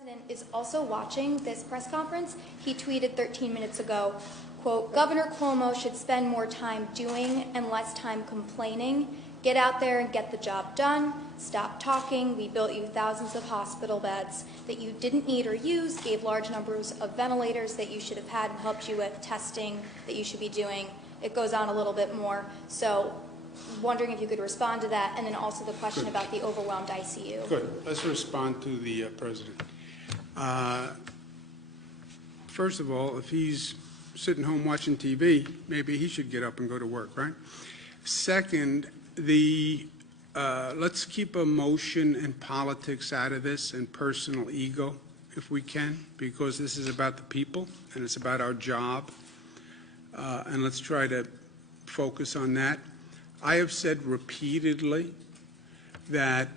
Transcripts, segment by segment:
President is also watching this press conference. He tweeted 13 minutes ago, quote, "Governor Cuomo should spend more time doing and less time complaining. Get out there and get the job done. Stop talking. We built you thousands of hospital beds that you didn't need or use, gave large numbers of ventilators that you should have had and helped you with testing that you should be doing." It goes on a little bit more. So wondering if you could respond to that, and then also the question about the overwhelmed ICU. Good. Let's respond to the President. First of all, if he's sitting home watching TV, maybe he should get up and go to work, right? Second, let's keep emotion and politics out of this and personal ego if we can, because this is about the people and it's about our job. And let's try to focus on that. I have said repeatedly that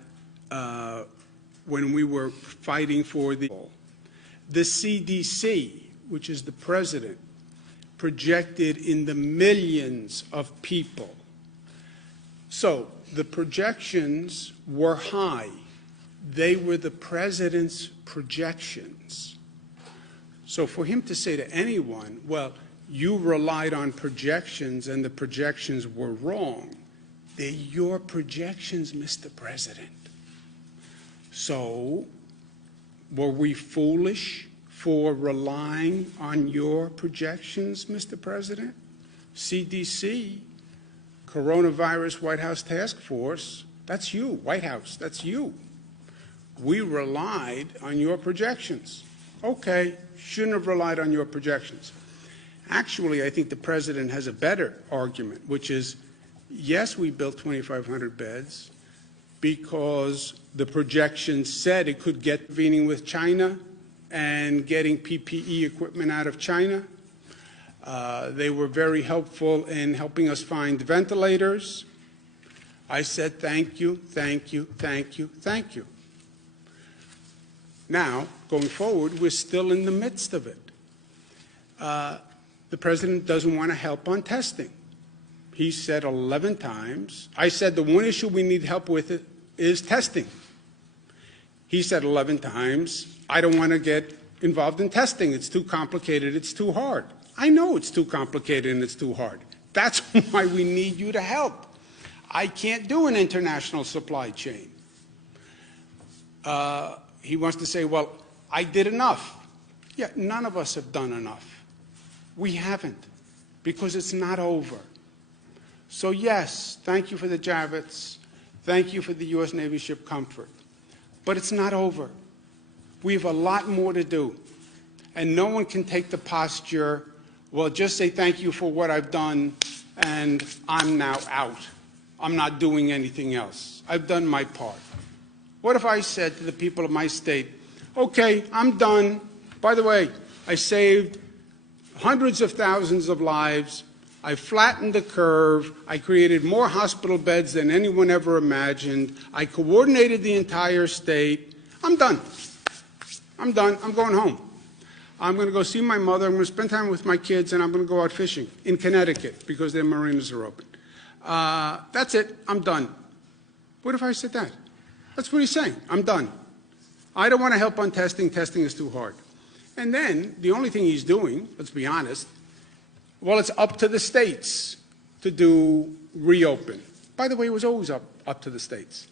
when we were fighting for the CDC, which is the President, projected in the millions of people. So the projections were high. They were the President's projections. So for him to say to anyone, well, you relied on projections and the projections were wrong, they're your projections, Mr. President. So were we foolish for relying on your projections, Mr. President? CDC, Coronavirus White House Task Force, that's you, White House, that's you. We relied on your projections. Okay, shouldn't have relied on your projections. Actually, I think the President has a better argument, which is, yes, we built 2,500 beds because the projections said it could get intervening with China and getting PPE equipment out of China. They were very helpful in helping us find ventilators. I said, thank you, thank you, thank you, thank you. Now, going forward, we're still in the midst of it. The President doesn't want to help on testing. He said 11 times. I said the one issue we need help with is testing. He said 11 times, I don't want to get involved in testing. It's too complicated. It's too hard. I know it's too complicated and it's too hard. That's why we need you to help. I can't do an international supply chain. He wants to say, well, I did enough. Yeah, none of us have done enough. We haven't, because it's not over. So yes, thank you for the Javits. Thank you for the U.S. Navy ship Comfort. But it's not over. We have a lot more to do. And no one can take the posture, well, just say thank you for what I've done and I'm now out. I'm not doing anything else. I've done my part. What if I said to the people of my state, okay, I'm done. By the way, I saved hundreds of thousands of lives. I flattened the curve. I created more hospital beds than anyone ever imagined. I coordinated the entire state. I'm done. I'm done. I'm going home. I'm going to go see my mother. I'm going to spend time with my kids, and I'm going to go out fishing in Connecticut because their marinas are open. That's it. I'm done. What if I said that? That's what he's saying. I'm done. I don't want to help on testing. Testing is too hard. And then the only thing he's doing, let's be honest, well, it's up to the states to do reopen. By the way, it was always up to the states.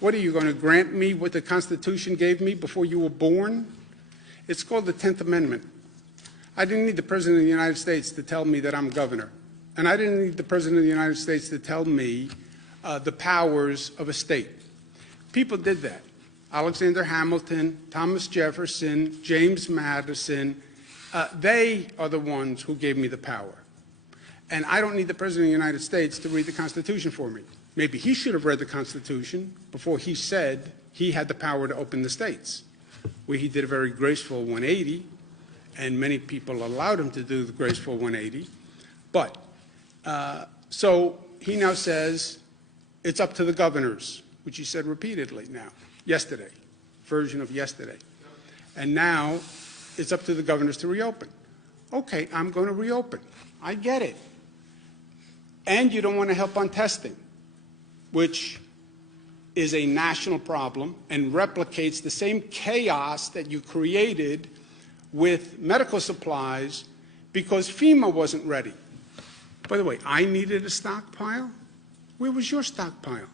What are you going to grant me what the Constitution gave me before you were born? It's called the 10th Amendment. I didn't need the President of the United States to tell me that I'm governor. And I didn't need the President of the United States to tell me the powers of a state. People did that. Alexander Hamilton, Thomas Jefferson, James Madison, they are the ones who gave me the power. And I don't need the President of the United States to read the Constitution for me. Maybe he should have read the Constitution before he said he had the power to open the states, where he did a very graceful 180, and many people allowed him to do the graceful 180. But, so he now says it's up to the governors, which he said repeatedly now. Yesterday, version of yesterday. And now it's up to the governors to reopen. Okay, I'm going to reopen. I get it. And you don't want to help on testing, which is a national problem and replicates the same chaos that you created with medical supplies because FEMA wasn't ready. By the way, I needed a stockpile. Where was your stockpile?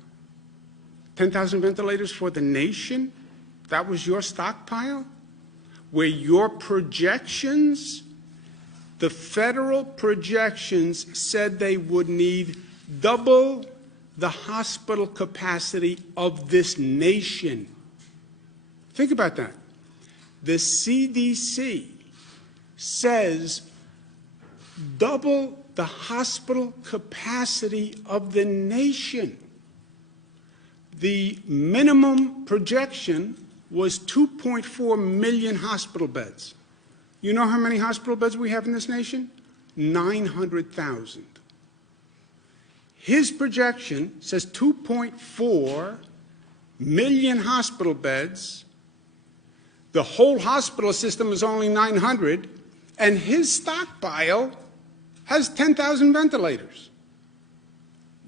10,000 ventilators for the nation? That was your stockpile? Where your projections, the federal projections said they would need double the hospital capacity of this nation. Think about that. The CDC says double the hospital capacity of the nation. The minimum projection was 2.4 million hospital beds. You know how many hospital beds we have in this nation? 900,000. His projection says 2.4 million hospital beds. The whole hospital system is only 900, and his stockpile has 10,000 ventilators.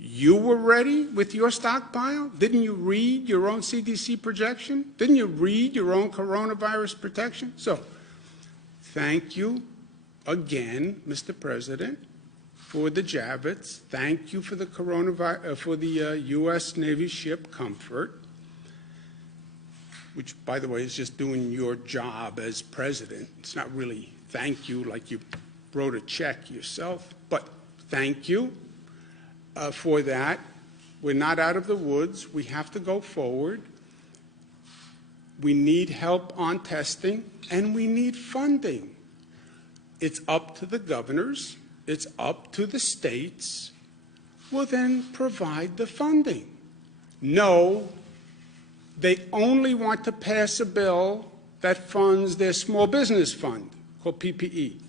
You were ready with your stockpile? Didn't you read your own CDC projection? Didn't you read your own coronavirus protection? So, thank you again, Mr. President, for the Javits. Thank you for the U.S. Navy ship Comfort, which, by the way, is just doing your job as president. It's not really thank you like you wrote a check yourself, but thank you for that. We're not out of the woods. We have to go forward. We need help on testing, and we need funding. It's up to the governors. It's up to the states. Well, then provide the funding. No, they only want to pass a bill that funds their small business fund, called PPE,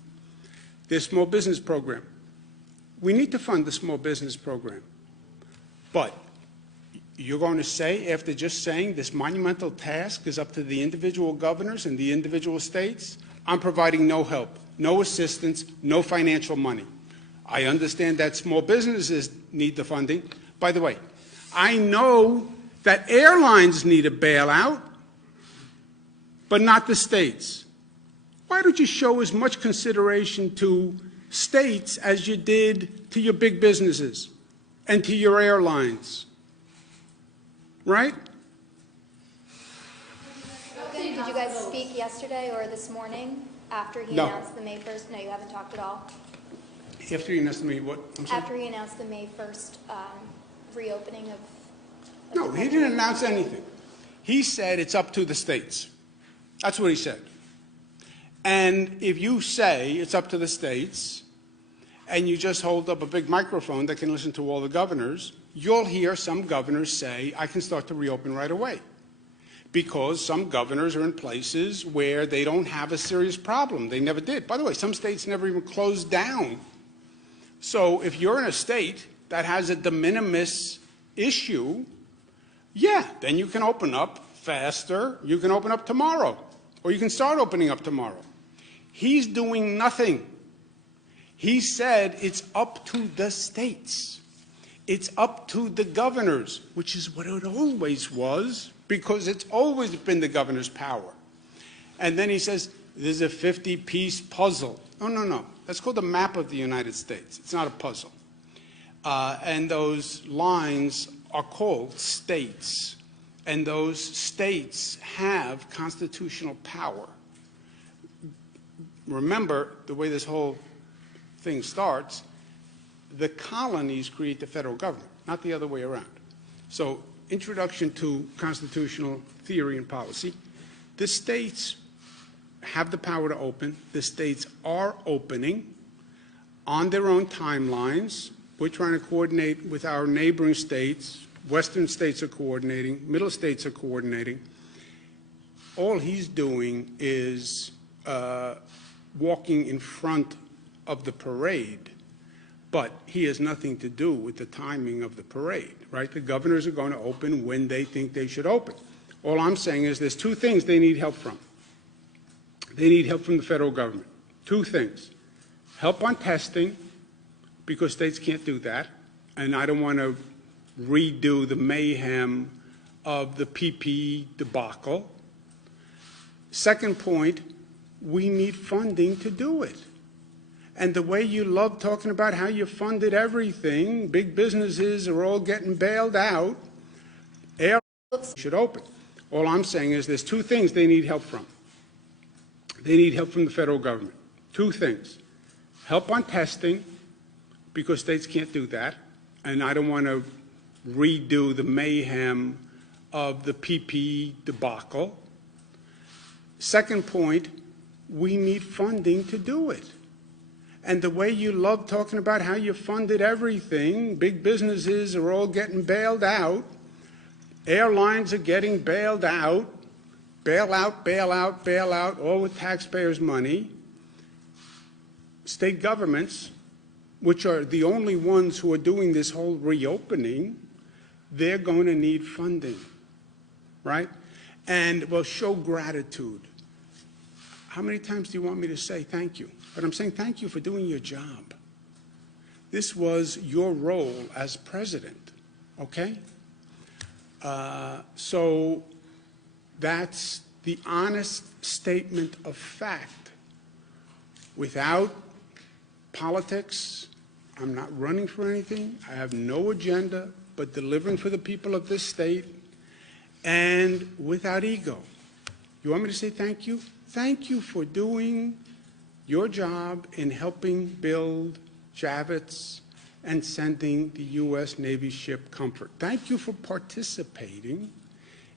their small business program. We need to fund the small business program. But you're going to say, after just saying this monumental task is up to the individual governors and the individual states, I'm providing no help, no assistance, no financial money. I understand that small businesses need the funding. By the way, I know that airlines need a bailout, but not the states. Why don't you show as much consideration to states as you did to your big businesses and to your airlines? Right? Did you guys speak yesterday or this morning after he announced the May 1st? No, you haven't talked at all? After he announced the May what? I'm sorry? After he announced the May 1st reopening of No, he didn't announce anything. He said it's up to the states. That's what he said. And if you say it's up to the states and you just hold up a big microphone that can listen to all the governors, you'll hear some governors say, I can start to reopen right away. Because some governors are in places where they don't have a serious problem. They never did. By the way, some states never even closed down. So if you're in a state that has a de minimis issue, yeah, then you can open up faster. You can open up tomorrow. Or you can start opening up tomorrow. He's doing nothing. He said it's up to the states. It's up to the governors, which is what it always was, because it's always been the governor's power. And then he says, there's a 50-piece puzzle. No, no, no. That's called the map of the United States. It's not a puzzle. And those lines are called states. And those states have constitutional power. Remember, the way this whole thing starts, the colonies create the federal government, not the other way around. So, introduction to constitutional theory and policy. The states have the power to open. The states are opening on their own timelines. We're trying to coordinate with our neighboring states. Western states are coordinating. Middle states are coordinating. All he's doing is walking in front of the parade. But he has nothing to do with the timing of the parade, right? The governors are going to open when they think they should open. All I'm saying is there's two things they need help from. They need help from the federal government. Two things. Help on testing, because states can't do that. And I don't want to redo the mayhem of the PPE debacle. Second point, we need funding to do it. And the way you love talking about how you funded everything, big businesses are all getting bailed out, airlines should open. All I'm saying is there's two things they need help from. They need help from the federal government. Two things. Help on testing, because states can't do that. And I don't want to redo the mayhem of the PPE debacle. Second point, we need funding to do it. And the way you love talking about how you funded everything, big businesses are all getting bailed out, airlines are getting bailed out, bail out, all with taxpayers' money. State governments, which are the only ones who are doing this whole reopening, they're going to need funding, right? And will show gratitude. How many times do you want me to say thank you? But I'm saying thank you for doing your job. This was your role as president, okay? So that's the honest statement of fact. Without politics, I'm not running for anything. I have no agenda but delivering for the people of this state, and without ego. You want me to say thank you? Thank you for doing your job in helping build Javits and sending the U.S. Navy ship Comfort. Thank you for participating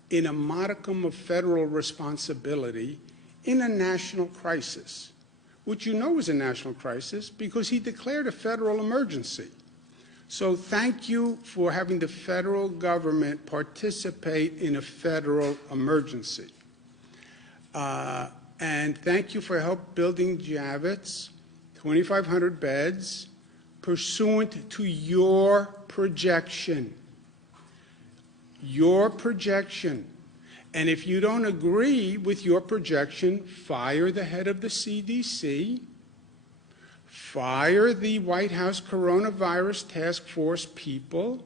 in a modicum of federal responsibility in a national crisis, which you know is a national crisis because he declared a federal emergency. So thank you for having the federal government participate in a federal emergency. And thank you for help building Javits, 2,500 beds, pursuant to your projection. Your projection. And if you don't agree with your projection, fire the head of the CDC, fire the White House coronavirus task force people,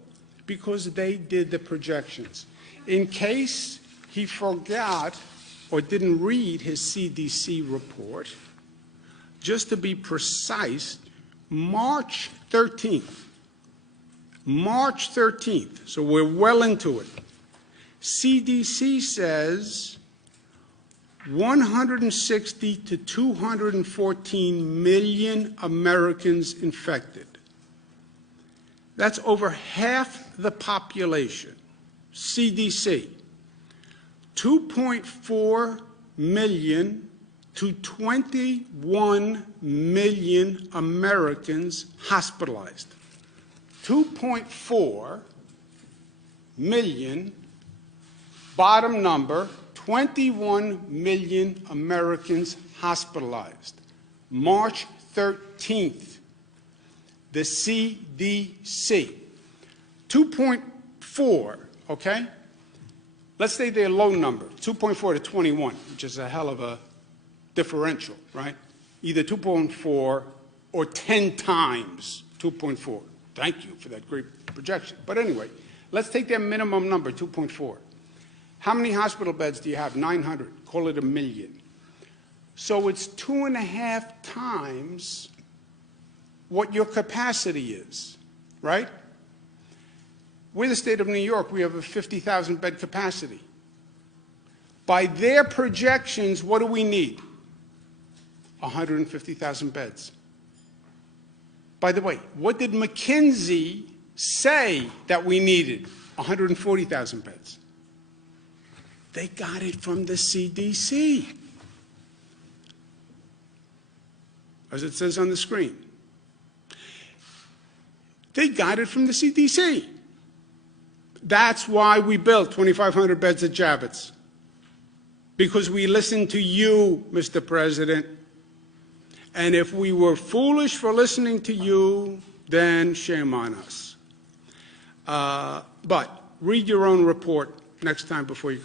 because they did the projections. In case he forgot or didn't read his CDC report, just to be precise, March 13th, so we're well into it, CDC says 160 to 214 million Americans infected. That's over half the population. CDC. 2.4 million to 21 million Americans hospitalized. 2.4 million, bottom number, 21 million Americans hospitalized. March 13th, the CDC. 2.4, okay? Let's say they're low number, 2.4 to 21, which is a hell of a differential, right? Either 2.4 or 10 times 2.4. Thank you for that great projection. But anyway, let's take their minimum number, 2.4. How many hospital beds do you have? 900. Call it 1 million. So it's 2.5 times what your capacity is, right? We're the state of New York. We have a 50,000 bed capacity. By their projections, what do we need? 150,000 beds. By the way, what did McKinsey say that we needed? 140,000 beds. They got it from the CDC, as it says on the screen. They got it from the CDC. That's why we built 2,500 beds at Javits, because we listened to you, Mr. President. And if we were foolish for listening to you, then shame on us. But read your own report next time before you